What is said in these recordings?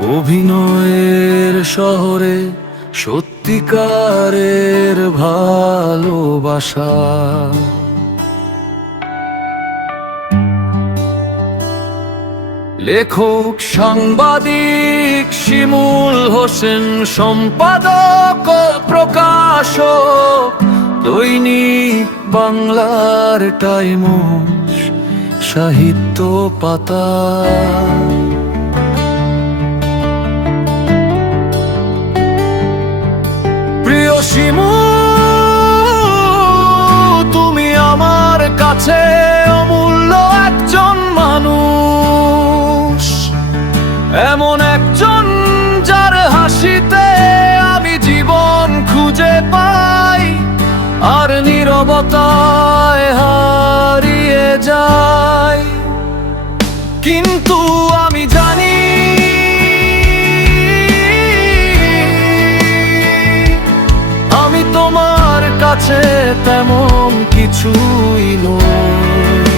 অভিনয়ের শহরে সত্যিকারের ভালোবাসা। লেখক, সাংবাদিক শিমুল হোসেন, সম্পাদক ও প্রকাশক, দৈনিক বাংলার টাইমস, সাহিত্য পাতা। শিমু, তুমি আমার কাছে অমূল্য একজন মানুষ। এমন একজন যার হাসিতে আমি জীবন খুঁজে পাই, আর নীরবতায় হারিয়ে যাই। কিন্তু আমি জানি কাছে তেমন কিছুই নই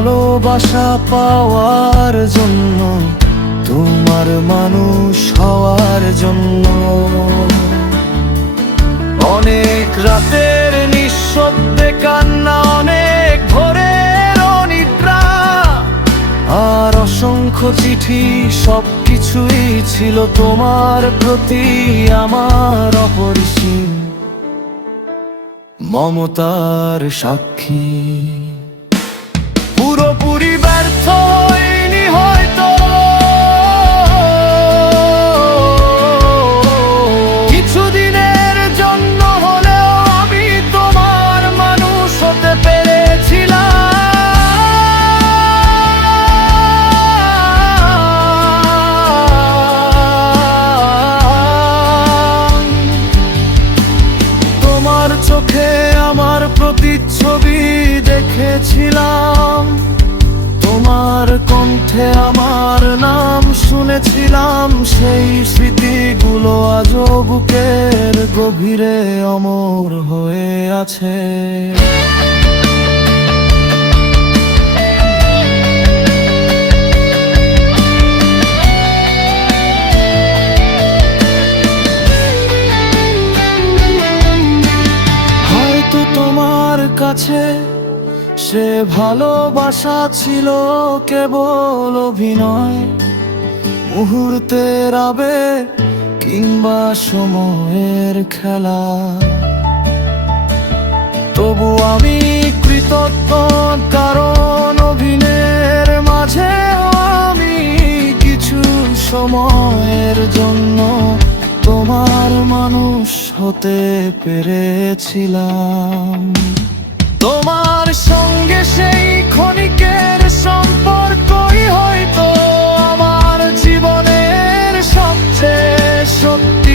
ভালোবাসা পাওয়ার জন্য, তোমার মানুষ হওয়ার জন্য। অনেক রাতের নিঃশব্দে কান্না, অনেক ভোরের অনিদ্রা, আর অসংখ্য চিঠি, সবকিছুই ছিল তোমার প্রতি আমার অপরিসীম। মমতার সাক্ষী। ব্যর্থ হয়তো। কিছুদিনের জন্য হলেও আমি তোমার মানুষ হতে পেরেছিলাম। তোমার চোখে আমার প্রতিচ্ছবি দেখেছিলাম। তোমার কণ্ঠে আমার নাম শুনেছিলাম, সেই স্মৃতিগুলো আজও বুকের গভীরে অমর হয়ে আছে। হয়তো তোমার কাছে সে ভালোবাসা ছিল কেবল অভিনয়। মুহূর্তের আবেগ কিংবা সময়ের খেলা। তবু আমি কৃতজ্ঞ, কারণ অভিনয়ের মাঝে আমি কিছু সময়ের জন্য তোমার মানুষ হতে পেরেছিলাম। তোমার